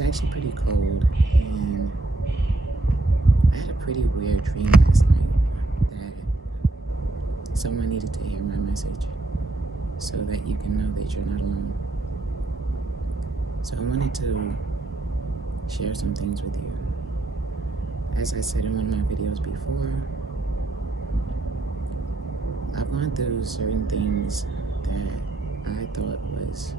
It's actually pretty cold, and I had a pretty weird dream last night that someone needed to hear my message so that you can know that you're not alone. So I wanted to share some things with you. As I said in one of my videos before, I've gone through certain things that I thought was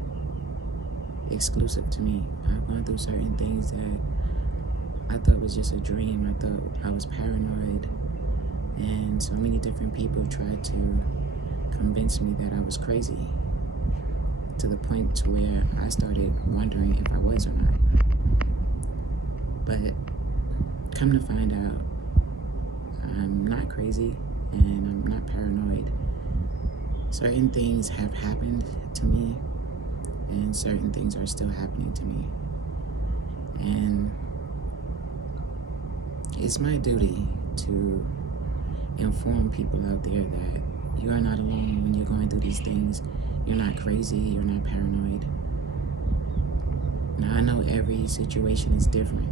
exclusive to me. I've gone through certain things that I thought was just a dream. I thought I was paranoid, and so many different people tried to convince me that I was crazy, to the point to where I started wondering if I was or not. But come to find out, I'm not crazy and I'm not paranoid. Certain things have happened to me, and certain things are still happening to me. And it's my duty to inform people out there that you are not alone when you're going through these things. You're not crazy, you're not paranoid. Now, I know every situation is different.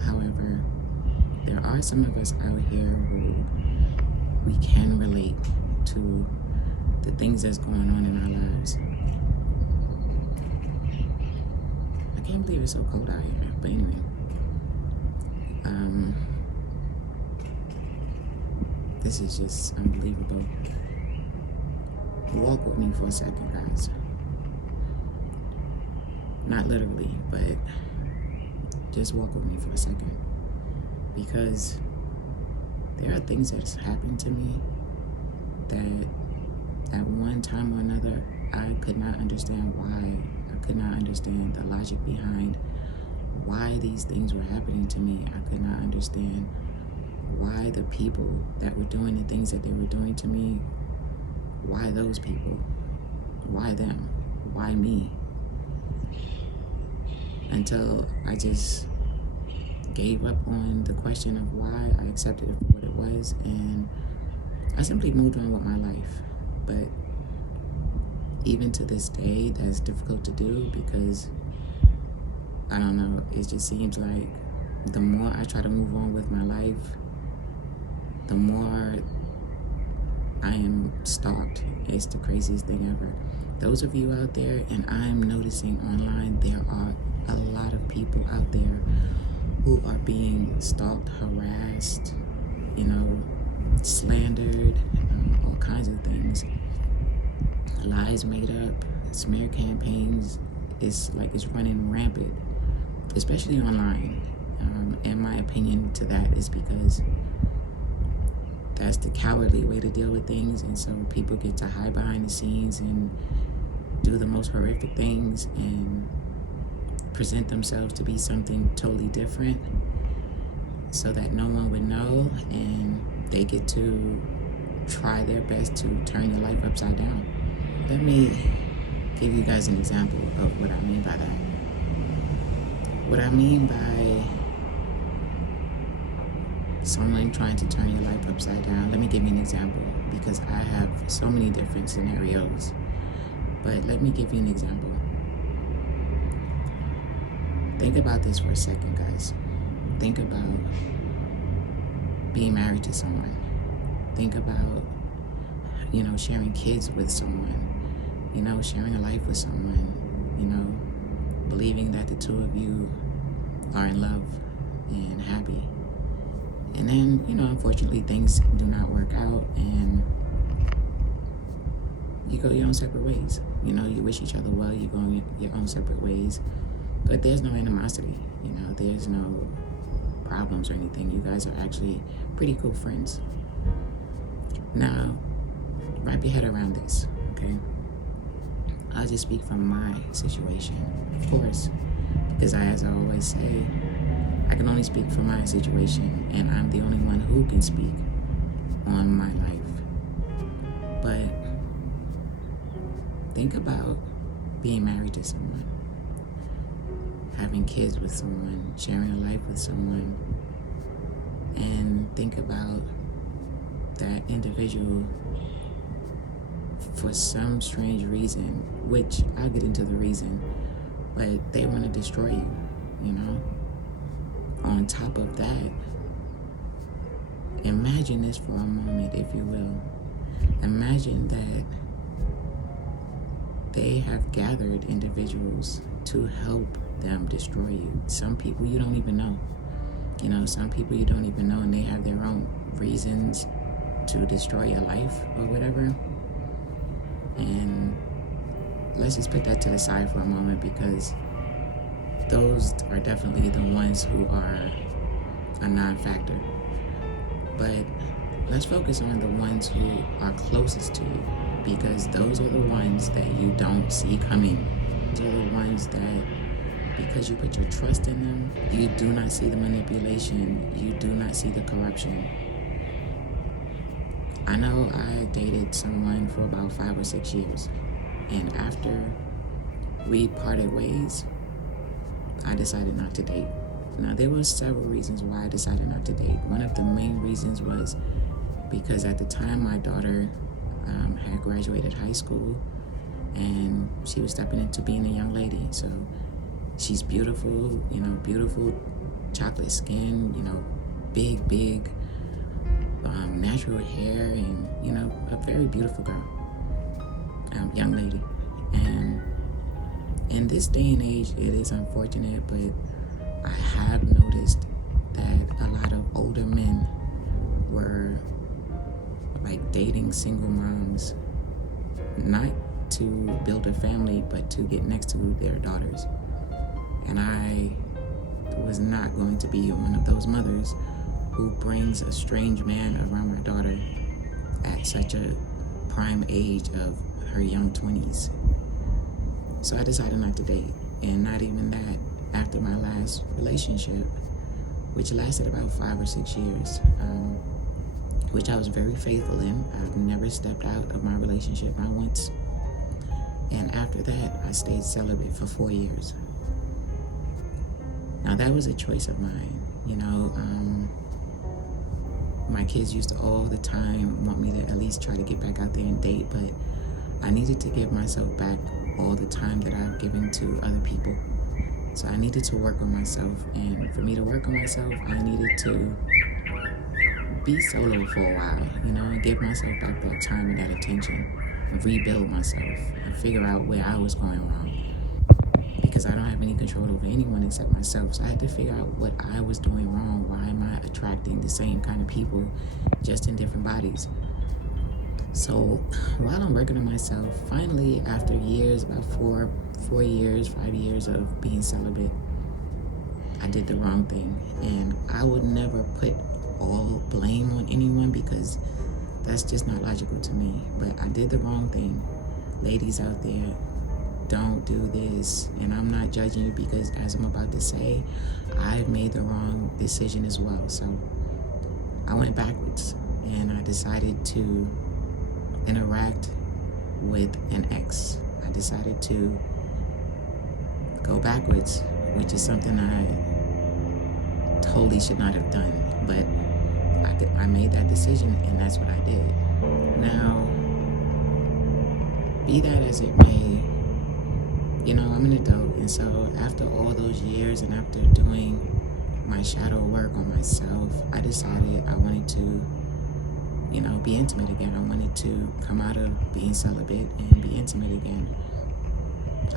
However, there are some of us out here who we can relate to the things that's going on in our lives. I can't believe it's so cold out here, but anyway. This is just unbelievable. Walk with me for a second, guys. Not literally, but just walk with me for a second. Because there are things that's happened to me that at one time or another, I could not understand why. I could not understand the logic behind why these things were happening to me. I could not understand why the people that were doing the things that they were doing to me, why those people, why them, why me? Until I just gave up on the question of why. I accepted it for what it was, and I simply moved on with my life. But even to this day, that's difficult to do because, I don't know, it just seems like the more I try to move on with my life, the more I am stalked. It's the craziest thing ever. Those of you out there, and I'm noticing online, there are a lot of people out there who are being stalked, harassed, slandered, all kinds of things. Lies made up, smear campaigns. It's running rampant, especially online. And my opinion to that is because that's the cowardly way to deal with things, and so people get to hide behind the scenes and do the most horrific things and present themselves to be something totally different so that no one would know, and they get to try their best to turn your life upside down. Let me give you guys an example of what I mean by that. What I mean by someone trying to turn your life upside down, let me give you an example, because I have so many different scenarios. But let me give you an example. Think about this for a second, guys. Think about being married to someone. Think about, sharing kids with someone, sharing a life with someone, believing that the two of you are in love and happy. And then, unfortunately, things do not work out, and you go your own separate ways. You wish each other well, you go your own separate ways. But there's no animosity, there's no problems or anything. You guys are actually pretty cool friends. Now, wrap your head around this, okay? I'll just speak from my situation, of course, because as I always say, I can only speak for my situation, and I'm the only one who can speak on my life. But think about being married to someone, having kids with someone, sharing a life with someone, and think about that individual for some strange reason, which I'll get into the reason, but they want to destroy you. you know. On top of that, imagine this for a moment, if you will. Imagine that they have gathered individuals to help them destroy you. Some people you don't even know. You know, some people you don't even know, and they have their own reasons to destroy your life or whatever. And let's just put that to the side for a moment, because those are definitely the ones who are a non-factor. But let's focus on the ones who are closest to you, because those are the ones that you don't see coming. Those are the ones that, because you put your trust in them, you do not see the manipulation, you do not see the corruption. I know I dated someone for about 5 or 6 years, and after we parted ways, I decided not to date. Now, there were several reasons why I decided not to date. One of the main reasons was because at the time my daughter had graduated high school, and she was stepping into being a young lady. So she's beautiful, you know, beautiful chocolate skin, you know, big natural hair, and, you know, a very beautiful girl, young lady. And in this day and age, it is unfortunate, but I have noticed that a lot of older men were like dating single moms, not to build a family, but to get next to their daughters. And I was not going to be one of those mothers who brings a strange man around my daughter at such a prime age of her young 20s. So I decided not to date. And not even that, after my last relationship, which lasted about 5 or 6 years, which I was very faithful in. I've never stepped out of my relationship, not once. And after that, I stayed celibate for 4 years. Now, that was a choice of mine. You know, my kids used to all the time want me to at least try to get back out there and date, but I needed to give myself back all the time that I've given to other people. So I needed to work on myself, and for me to work on myself, I needed to be solo for a while, you know, and give myself back that time and that attention, and rebuild myself, and figure out where I was going wrong, because I don't have any control over anyone except myself. So I had to figure out what I was doing wrong. Why am I attracting the same kind of people, just in different bodies? So while I'm working on myself, finally, after years, about 5 years of being celibate, I did the wrong thing. And I would never put all blame on anyone, because that's just not logical to me. But I did the wrong thing. Ladies out there, don't do this. And I'm not judging you, because as I'm about to say, I've made the wrong decision as well. So I went backwards, and I decided to interact with an ex. I decided to go backwards, which is something I totally should not have done. But I made that decision, and that's what I did. Now, be that as it may, you know, I'm an adult, and so after all those years and after doing my shadow work on myself, I decided I wanted to, you know, be intimate again. I wanted to come out of being celibate and be intimate again.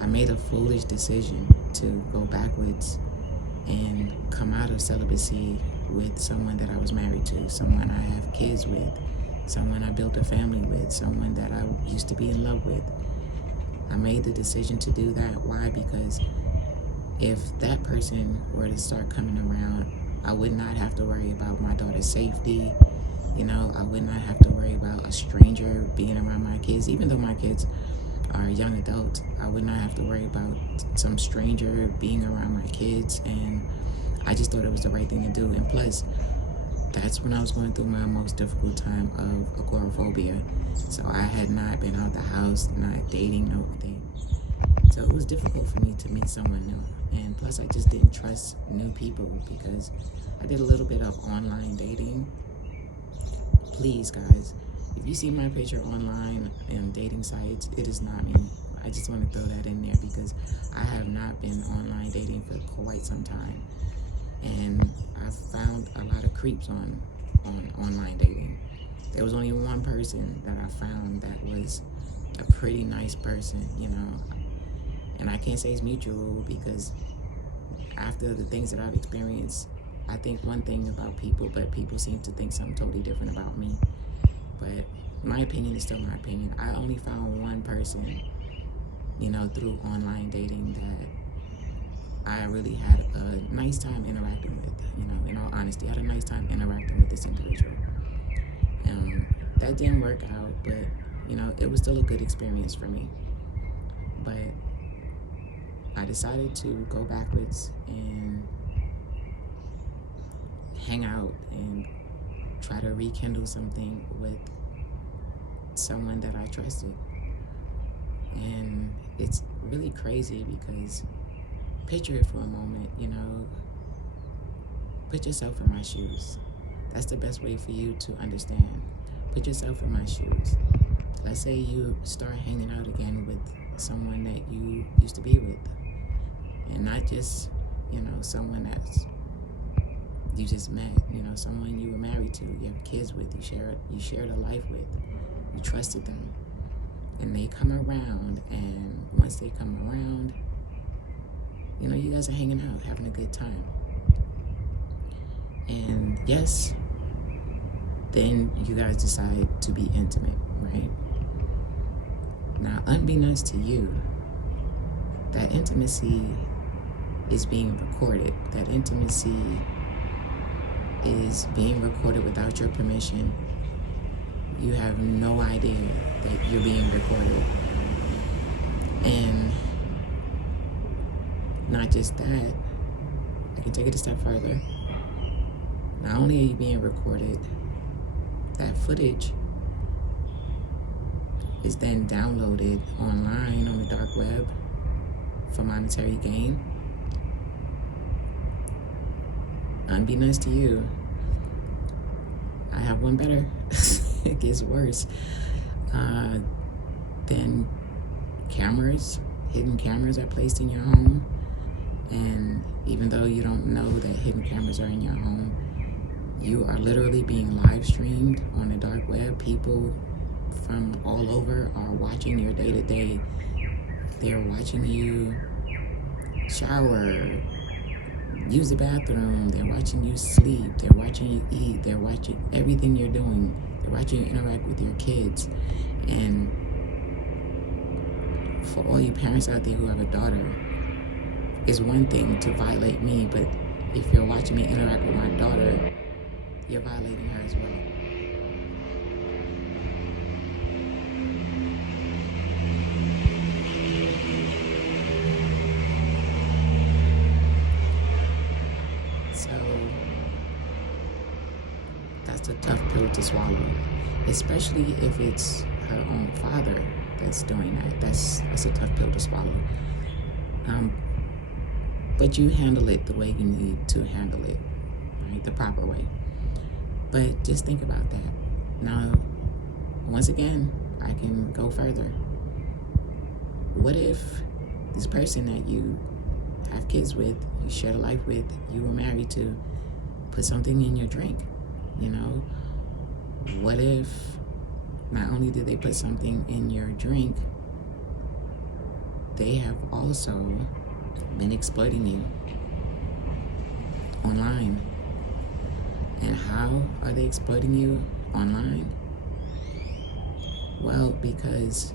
I made a foolish decision to go backwards and come out of celibacy with someone that I was married to, someone I have kids with, someone I built a family with, someone that I used to be in love with. I made the decision to do that. Why? Because if that person were to start coming around, I would not have to worry about my daughter's safety. You know, I would not have to worry about a stranger being around my kids. Even though my kids are young adults, I would not have to worry about some stranger being around my kids. And I just thought it was the right thing to do. And plus, that's when I was going through my most difficult time of agoraphobia. So I had not been out the house, not dating, no thing. So it was difficult for me to meet someone new. And plus, I just didn't trust new people, because I did a little bit of online dating. Please, guys, if you see my picture online and dating sites, it is not me. I just want to throw that in there because I have not been online dating for quite some time, and I've found a lot of creeps on online dating. There was only one person that I found that was a pretty nice person, you know, and I can't say it's mutual because after the things that I've experienced, I think one thing about people, but people seem to think something totally different about me. But my opinion is still my opinion. I only found one person, you know, through online dating that I really had a nice time interacting with. You know, in all honesty, I had a nice time interacting with this individual. That didn't work out, but you know, it was still a good experience for me. But I decided to go backwards and hang out and try to rekindle something with someone that I trusted. And it's really crazy because picture it for a moment, you know, put yourself in my shoes. That's the best way for you to understand. Put yourself in my shoes. Let's say you start hanging out again with someone that you used to be with, and not just, you know, someone that's you just met, you know, someone you were married to, you have kids with, you shared a life with, you trusted them, and they come around, and once they come around, you know, you guys are hanging out, having a good time. And yes, then you guys decide to be intimate, right? Now, unbeknownst to you, that intimacy is being recorded. That intimacy is being recorded without your permission. You have no idea that you're being recorded. And not just that, I can take it a step further. Not only are you being recorded, that footage is then downloaded online on the dark web for monetary gain. Unbeknownst to you, I have one better. It gets worse. Then cameras, hidden cameras are placed in your home. And even though you don't know that hidden cameras are in your home, you are literally being live streamed on the dark web. People from all over are watching your day-to-day. They're watching you shower, use the bathroom. They're watching you sleep. They're watching you eat. They're watching everything you're doing. They're watching you interact with your kids. And for all you parents out there who have a daughter, it's one thing to violate me, but if you're watching me interact with my daughter, you're violating her as well. So that's a tough pill to swallow, especially if it's her own father that's doing that. That's a tough pill to swallow. But you handle it the way you need to handle it, right? The proper way. But just think about that. Now, once again, I can go further. What if this person that you have kids with, you shared a life with, you were married to, put something in your drink, you know? What if not only did they put something in your drink, they have also been exploiting you online? And how are they exploiting you online? Well, because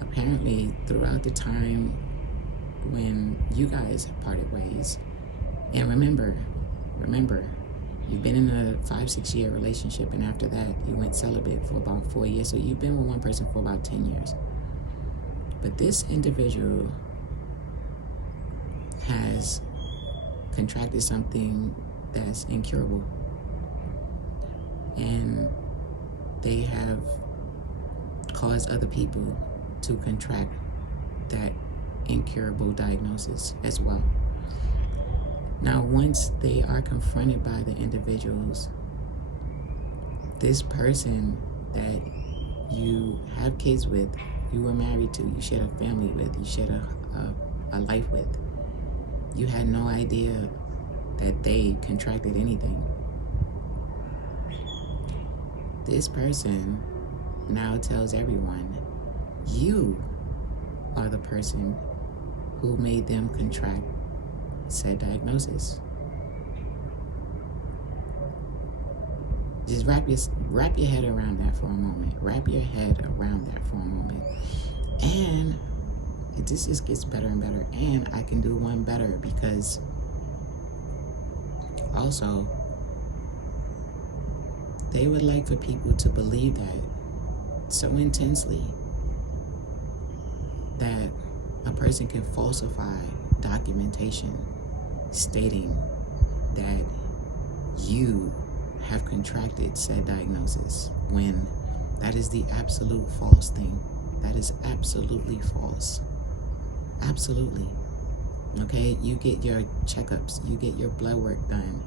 apparently throughout the time when you guys parted ways, and remember, you've been in a 5-6 year relationship, and after that you went celibate for about 4 years, so you've been with one person for about 10 years. But this individual has contracted something that's incurable, and they have caused other people to contract that incurable diagnosis as well. Now, once they are confronted by the individuals, this person that you have kids with, you were married to, you shared a family with, you shared a life with. You had no idea that they contracted anything. This person now tells everyone, you are the person who made them contract said diagnosis. Just wrap your head around that for a moment. Wrap your head around that for a moment. And this just gets better and better. And I can do one better, because also they would like for people to believe that so intensely that a person can falsify documentation stating that you have contracted said diagnosis, when that is the absolute false thing. That is absolutely false. Absolutely. Okay, you get your checkups, you get your blood work done.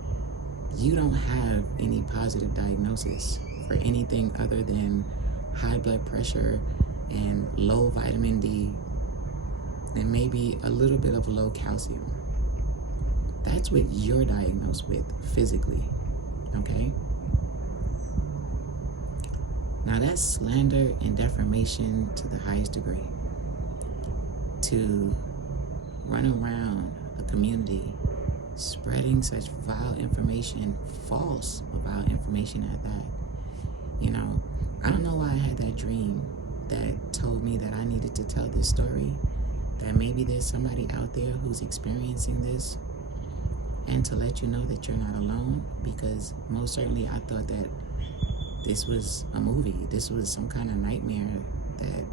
You don't have any positive diagnosis for anything other than high blood pressure and low vitamin D and maybe a little bit of low calcium. That's what you're diagnosed with physically, okay? Now that's slander and defamation to the highest degree. To run around a community spreading such vile information, false vile information at that. You know, I don't know why I had that dream that told me that I needed to tell this story, that maybe there's somebody out there who's experiencing this, and to let you know that you're not alone, because most certainly I thought that this was a movie. This was some kind of nightmare that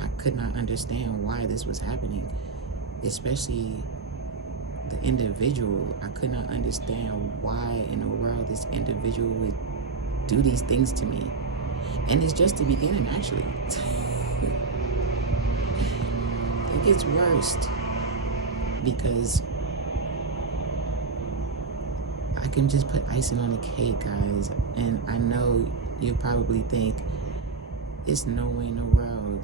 I could not understand why this was happening, especially the individual. I could not understand why in the world this individual would do these things to me. And it's just the beginning, actually. It gets worse, because I can just put icing on the cake, guys. And I know you probably think it's no way in the world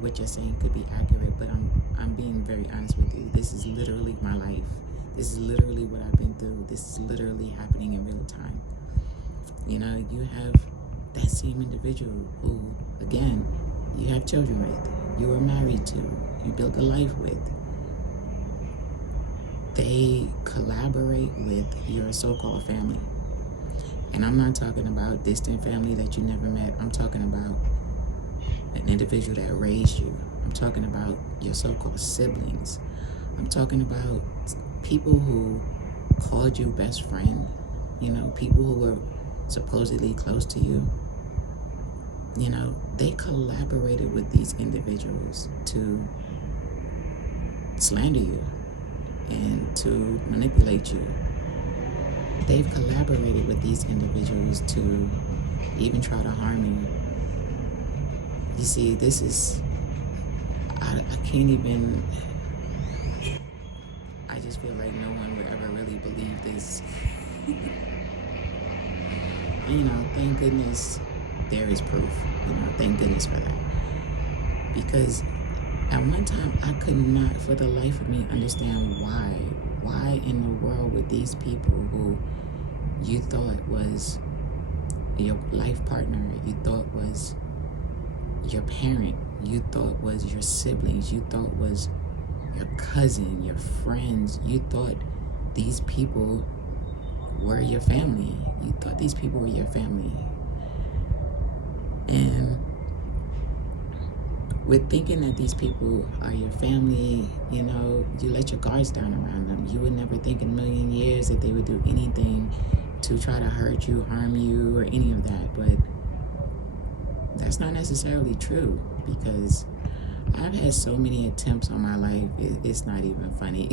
what you're saying could be accurate, but I'm being very honest with you. This is literally my life. This is literally what I've been through. This is literally happening in real time. You know, you have that same individual who, again, you have children with, you were married to, you built a life with. They collaborate with your so-called family. And I'm not talking about distant family that you never met. I'm talking about an individual that raised you. I'm talking about your so-called siblings. I'm talking about people who called you best friend, you know, people who were supposedly close to you. You know, they collaborated with these individuals to slander you and to manipulate you. They've collaborated with these individuals to even try to harm you. You see, this is, I can't even, I just feel like no one would ever really believe this. And, you know, thank goodness there is proof. You know, thank goodness for that. Because at one time, I could not for the life of me understand why. Why in the world would these people who you thought was your life partner, you thought was your parent, you thought was your siblings, you thought was your cousin, your friends, you thought these people were your family. You thought these people were your family. And with thinking that these people are your family, you know, you let your guards down around them. You would never think in a million years that they would do anything to try to hurt you, harm you, or any of that. But that's not necessarily true, because I've had so many attempts on my life, it's not even funny.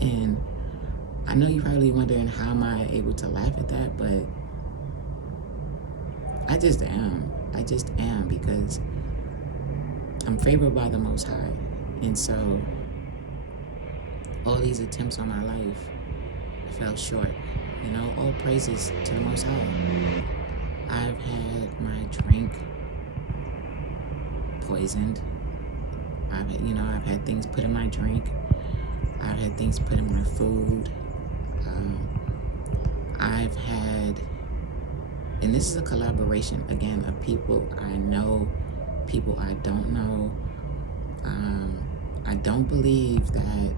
And I know you're probably wondering, how am I able to laugh at that? But I just am. I just am, because I'm favored by the Most High. And so all these attempts on my life fell short. You know, all praises to the Most High. I've had my drink poisoned. I've had things put in my drink. I've had things put in my food. I've had, and this is a collaboration again of people I know, people I don't know. I don't believe that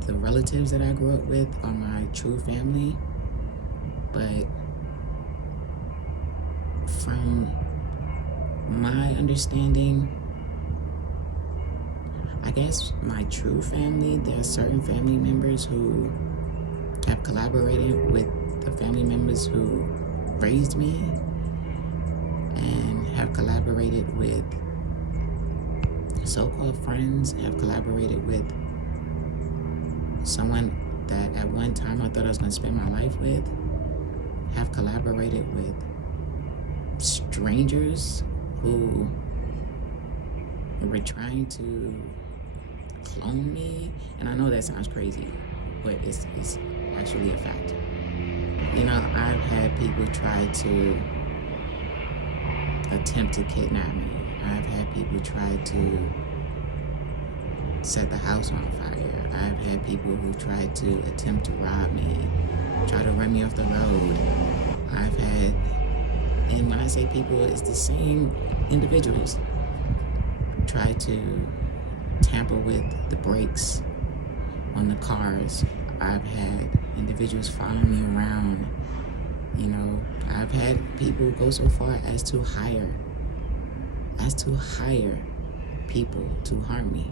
the relatives that I grew up with are my true family, but from my understanding, I guess my true family, there are certain family members who have collaborated with the family members who raised me and have collaborated with so-called friends, have collaborated with someone that at one time I thought I was going to spend my life with, have collaborated with strangers who were trying to clone me. And I know that sounds crazy, but it's actually a fact. I've had people try to attempt to kidnap me. I've had people try to set the house on fire. I've had people who tried to attempt to rob me, try to run me off the road. I've had, and when I say people, it's the same individuals, try to tamper with the brakes on the cars. I've had individuals following me around. I've had people go so far as to hire people to harm me,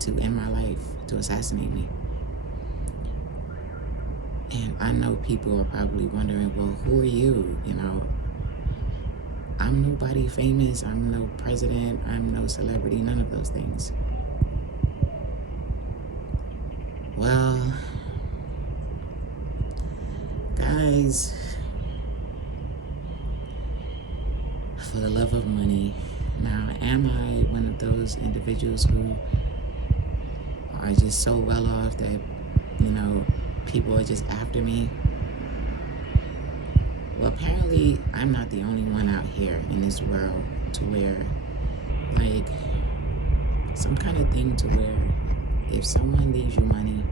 to end my life, to assassinate me. And I know people are probably wondering, well, who are you? I'm nobody famous. I'm no president. I'm no celebrity. None of those things. Well, guys, for the love of money. Now, am I one of those individuals who are just so well off that, people are just after me? Well, apparently I'm not the only one out here in this world to where, like, some kind of thing to where if someone leaves you money,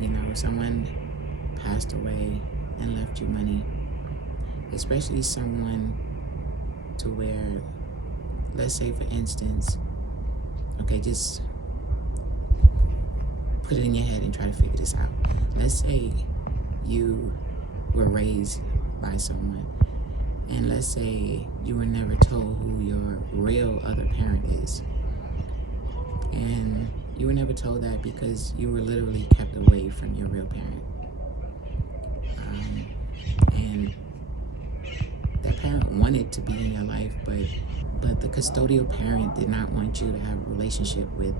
if someone passed away and left you money, especially someone to where, let's say for instance, okay, just put it in your head and try to figure this out. Let's say you were raised by someone, and let's say you were never told who your real other parent is, and you were never told that because you were literally kept away from your real parent, and that parent wanted to be in your life, but the custodial parent did not want you to have a relationship with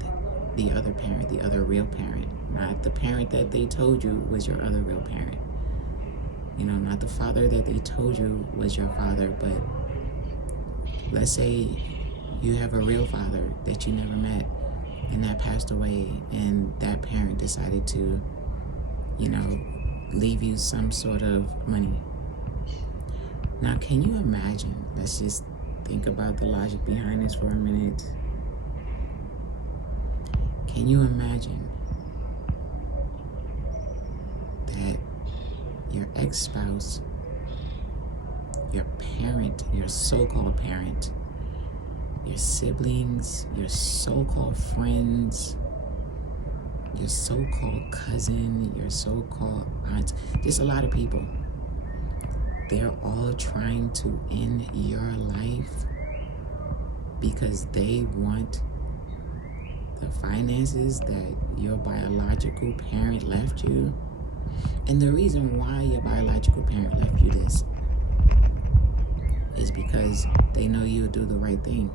the other parent, the other real parent, not the parent that they told you was your other real parent. Not the father that they told you was your father, but let's say you have a real father that you never met and that passed away, and that parent decided to, leave you some sort of money. Now, can you imagine? Let's just think about the logic behind this for a minute. Can you imagine that your ex-spouse, your parent, your so-called parent, your siblings, your so-called friends, your so-called cousin, your so-called aunt, just a lot of people, they're all trying to end your life because they want the finances that your biological parent left you? And the reason why your biological parent left you this is because they know you'll do the right thing.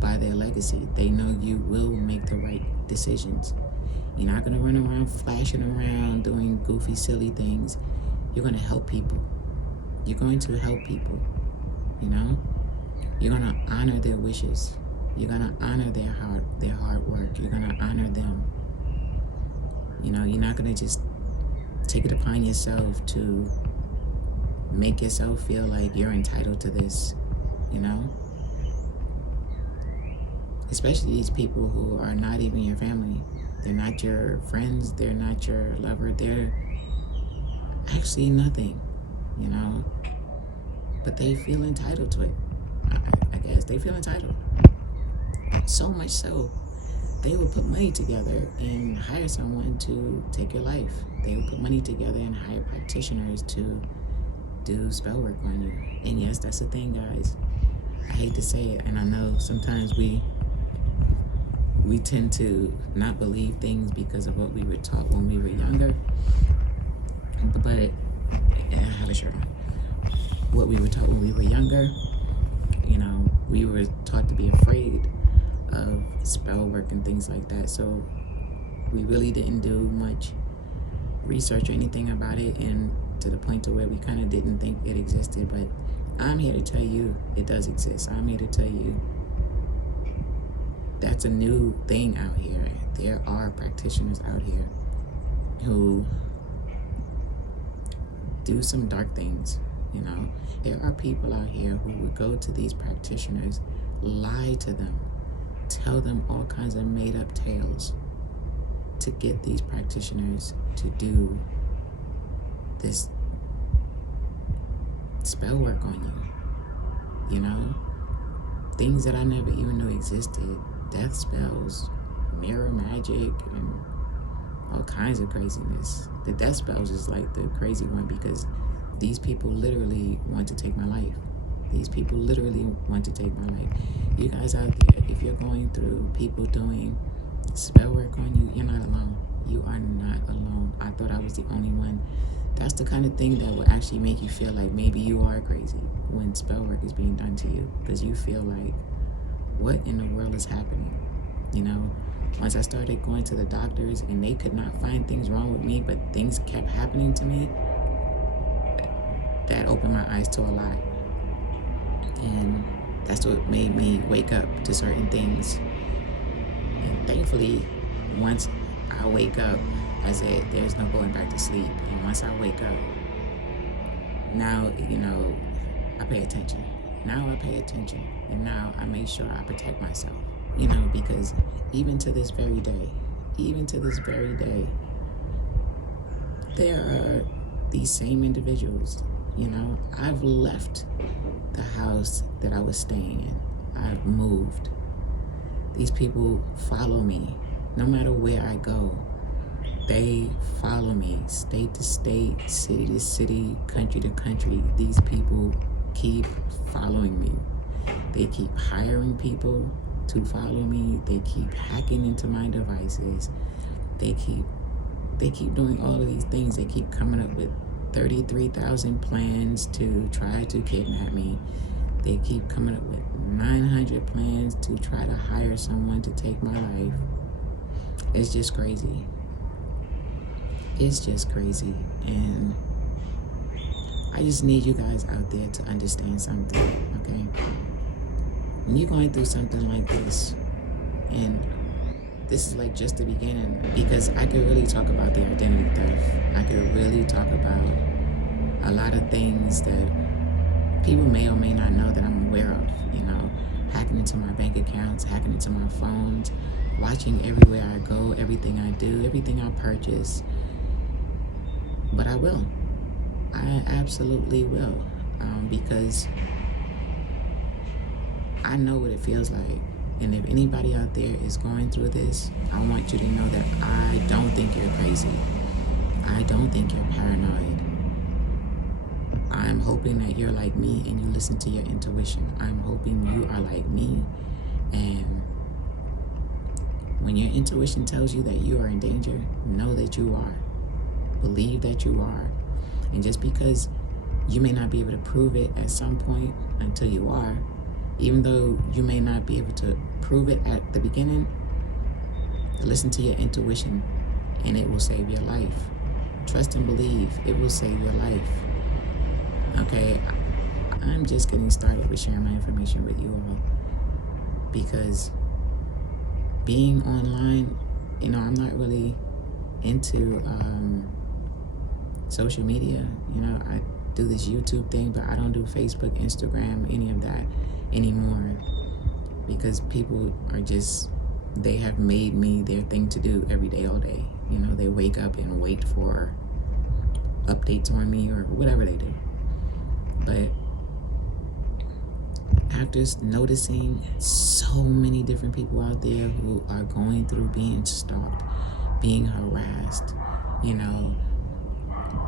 By their legacy, they know you will make the right decisions. You're not going to run around flashing around doing goofy, silly things. You're going to help people. You're going to help people. You're going to honor their wishes. You're going to honor their hard work. You're going to honor them. You're not going to just take it upon yourself to make yourself feel like you're entitled to this. especially these people who are not even your family. They're not your friends, they're not your lover, they're actually nothing, you know, but they feel entitled to it. I guess they feel entitled. So much so, they would put money together and hire someone to take your life. They would put money together and hire practitioners to do spell work on you. And yes, that's the thing, guys. I hate to say it, and I know sometimes we tend to not believe things because of what we were taught when we were younger. But I have a shirt on. What we were taught when we were younger, you know, we were taught to be afraid of spell work and things like that. So we really didn't do much research or anything about it, and to the point to where we kind of didn't think it existed. But I'm here to tell you it does exist. I'm here to tell you that's a new thing out here. There are practitioners out here who do some dark things, you know. There are people out here who would go to these practitioners, lie to them, tell them all kinds of made-up tales to get these practitioners to do this spell work on you, you know. Things that I never even knew existed. Death spells, mirror magic, and all kinds of craziness. The death spells is like the crazy one, because these people literally want to take my life. These people literally want to take my life. You guys out there, if you're going through people doing spell work on you, you're not alone. You are not alone. I thought I was the only one. That's the kind of thing that will actually make you feel like maybe you are crazy when spell work is being done to you, because you feel like, what in the world is happening? You know, once I started going to the doctors and they could not find things wrong with me, but things kept happening to me, that opened my eyes to a lot. And that's what made me wake up to certain things. And thankfully, once I wake up, I said, there's no going back to sleep. And once I wake up, now, you know, I pay attention. Now I pay attention. And now I make sure I protect myself. You know, because even to this very day, there are these same individuals. You know, I've left the house that I was staying in. I've moved. These people follow me. No matter where I go, they follow me. State to state, city to city, country to country. These people keep following me. They keep hiring people to follow me. They keep hacking into my devices. They keep doing all of these things. They keep coming up with 33,000 plans to try to kidnap me. They keep coming up with 900 plans to try to hire someone to take my life. It's just crazy. It's just crazy. And I just need you guys out there to understand something, okay? When you're going through something like this, and this is like just the beginning, because I could really talk about the identity theft. I could really talk about a lot of things that people may or may not know that I'm aware of, you know, hacking into my bank accounts, hacking into my phones, watching everywhere I go, everything I do, everything I purchase. But I will. I absolutely will, because I know what it feels like. And if anybody out there is going through this, I want you to know that I don't think you're crazy. I don't think you're paranoid. I'm hoping that you're like me and you listen to your intuition. I'm hoping you are like me, and when your intuition tells you that you are in danger, know that you are. Believe that you are. And just because you may not be able to prove it at some point until you are, even though you may not be able to prove it at the beginning, listen to your intuition and it will save your life. Trust and believe, it will save your life. Okay, I'm just getting started with sharing my information with you all, because being online, you know, I'm not really into social media. You know, I do this YouTube thing, but I don't do Facebook, Instagram, any of that anymore. because people are just, they have made me their thing to do every day, all day. You know, they wake up and wait for updates on me or whatever they do. But after noticing so many different people out there who are going through being stalked, being harassed, you know,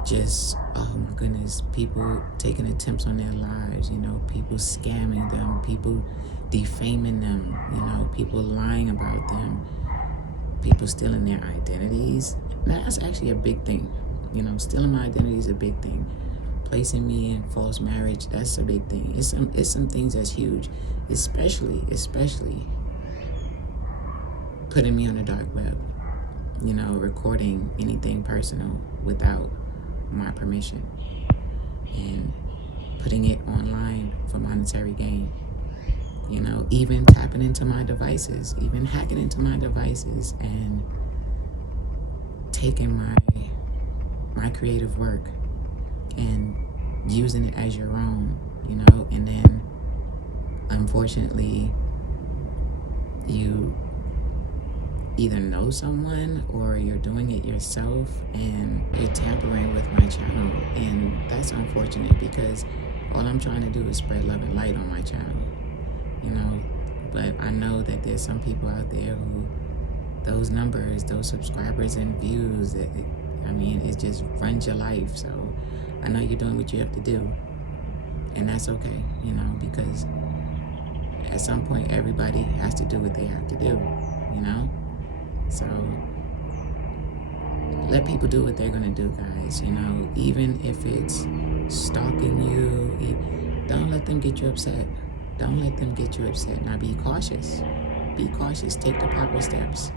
just, oh my goodness, people taking attempts on their lives, you know, people scamming them, people defaming them, you know, people lying about them, people stealing their identities. Now, that's actually a big thing. You know, stealing my identity is a big thing. Placing me in false marriage, that's a big thing. It's some things that's huge, especially putting me on the dark web, you know, recording anything personal without my permission and putting it online for monetary gain. You know, even tapping into my devices, even hacking into my devices and taking my creative work and using it as your own, you know, and then unfortunately you either know someone or you're doing it yourself and you're tampering with my channel. And that's unfortunate because all I'm trying to do is spread love and light on my channel, you know. But I know that there's some people out there who those numbers, those subscribers and views, it just runs your life. So I know you're doing what you have to do, and that's okay, you know, because at some point everybody has to do what they have to do, you know. So let people do what they're gonna do, guys. You know, even if it's stalking you, don't let them get you upset. Don't let them get you upset. Now be cautious. Be cautious. Take the proper steps.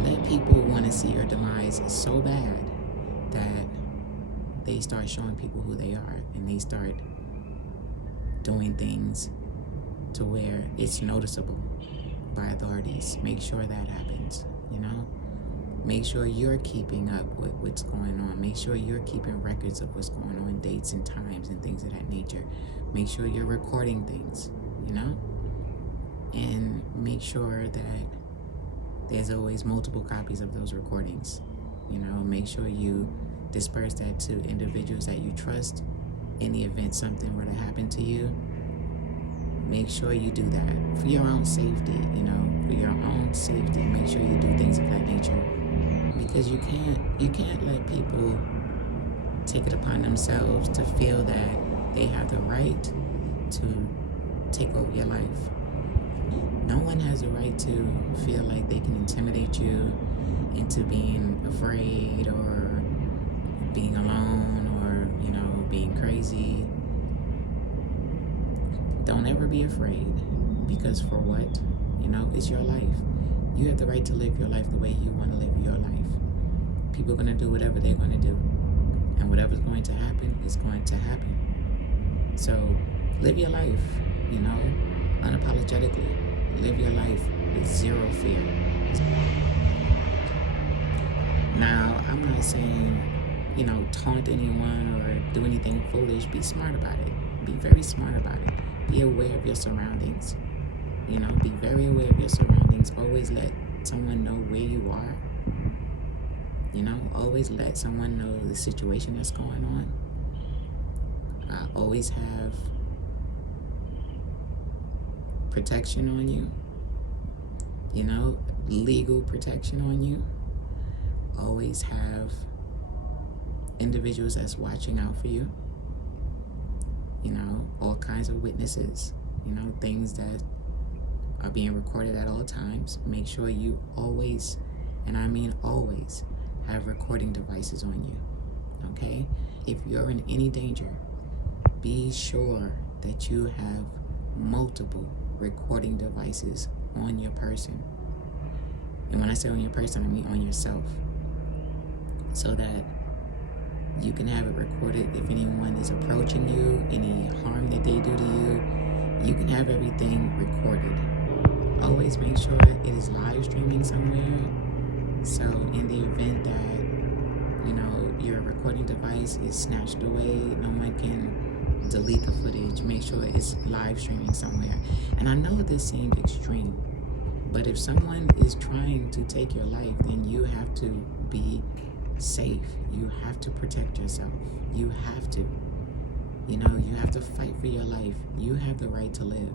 Let people want to see your demise so bad that they start showing people who they are and they start doing things to where it's noticeable by authorities. Make sure that happens, you know. Make sure you're keeping up with what's going on. Make sure you're keeping records of what's going on, dates and times and things of that nature. Make sure you're recording things, you know, and make sure that there's always multiple copies of those recordings. You know, make sure you disperse that to individuals that you trust in the event something were to happen to you. Make sure you do that for your own safety, you know, for your own safety. Make sure you do things of that nature, because you can't let people take it upon themselves to feel that they have the right to take over your life. No one has a right to feel like they can intimidate you into being afraid or being alone or, you know, being crazy. Don't ever be afraid, because for what? You know, it's your life. You have the right to live your life the way you want to live your life. People are going to do whatever they're going to do. And whatever's going to happen is going to happen. So live your life, you know, unapologetically. Live your life with zero fear. Now, I'm not saying, you know, taunt anyone or do anything foolish. Be smart about it. Be very smart about it. Be aware of your surroundings. You know, be very aware of your surroundings. Always let someone know where you are. You know, always let someone know the situation that's going on. Always have protection on you. You know, legal protection on you. Always have individuals that's watching out for you. You know, all kinds of witnesses, you know, things that are being recorded at all times. Make sure you always, and I mean always, have recording devices on you, okay? If you're in any danger, be sure that you have multiple recording devices on your person. And when I say on your person, I mean on yourself, so that you can have it recorded. If anyone is approaching you, any harm that they do to you, you can have everything recorded. Always make sure it is live streaming somewhere. So in the event that, you know, your recording device is snatched away, no one can delete the footage, make sure it's live streaming somewhere. And I know this seems extreme, but if someone is trying to take your life, then you have to be safe. You have to protect yourself. You have to. You know, you have to fight for your life. You have the right to live.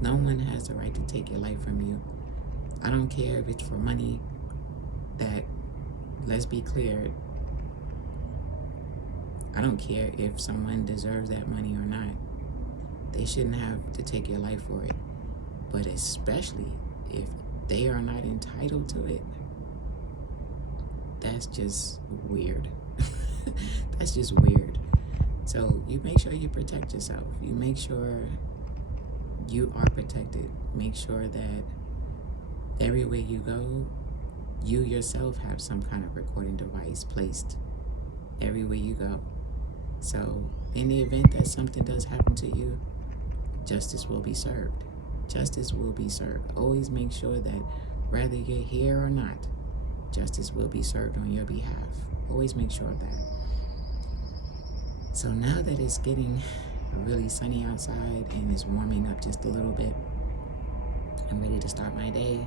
No one has the right to take your life from you. I don't care if it's for money. That, let's be clear, I don't care if someone deserves that money or not. They shouldn't have to take your life for it. But especially if they are not entitled to it, that's just weird. That's just weird. So you make sure you protect yourself. You make sure you are protected. Make sure that everywhere you go, you yourself have some kind of recording device placed everywhere you go. So in the event that something does happen to you, justice will be served. Justice will be served. Always make sure that whether you're here or not, justice will be served on your behalf. Always make sure of that. So now that it's getting really sunny outside and it's warming up just a little bit, I'm ready to start my day.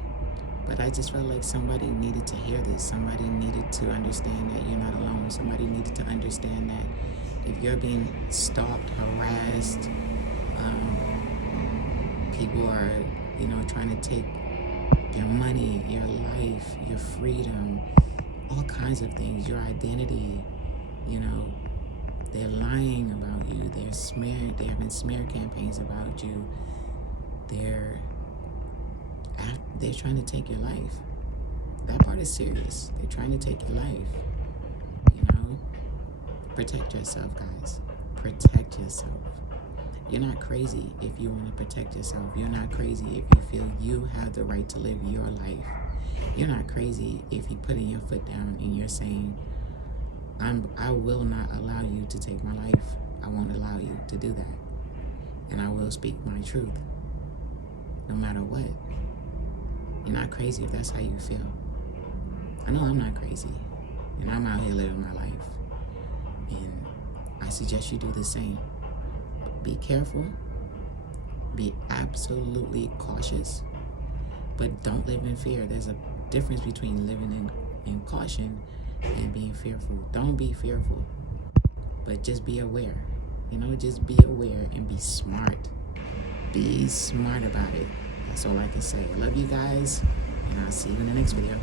But I just felt like somebody needed to hear this. Somebody needed to understand that you're not alone. Somebody needed to understand that if you're being stalked, harassed, people are, trying to take your money, your life, your freedom, all kinds of things, your identity, they're lying about you. They're having smear campaigns about you. They're trying to take your life. That part is serious. They're trying to take your life. Protect yourself, guys. Protect yourself. You're not crazy if you want to protect yourself. You're not crazy if you feel you have the right to live your life. You're not crazy if you're putting your foot down and you're saying, I will not allow you to take my life. I won't allow you to do that. And I will speak my truth, no matter what. You're not crazy if that's how you feel. I know I'm not crazy, and I'm out here living my life. And I suggest you do the same. Be careful. Be absolutely cautious. But don't live in fear. There's a difference between living in caution and being fearful. Don't be fearful, but just be aware. Just be aware and be smart. Be smart about it. That's all I can say. I love you guys, and I'll see you in the next video.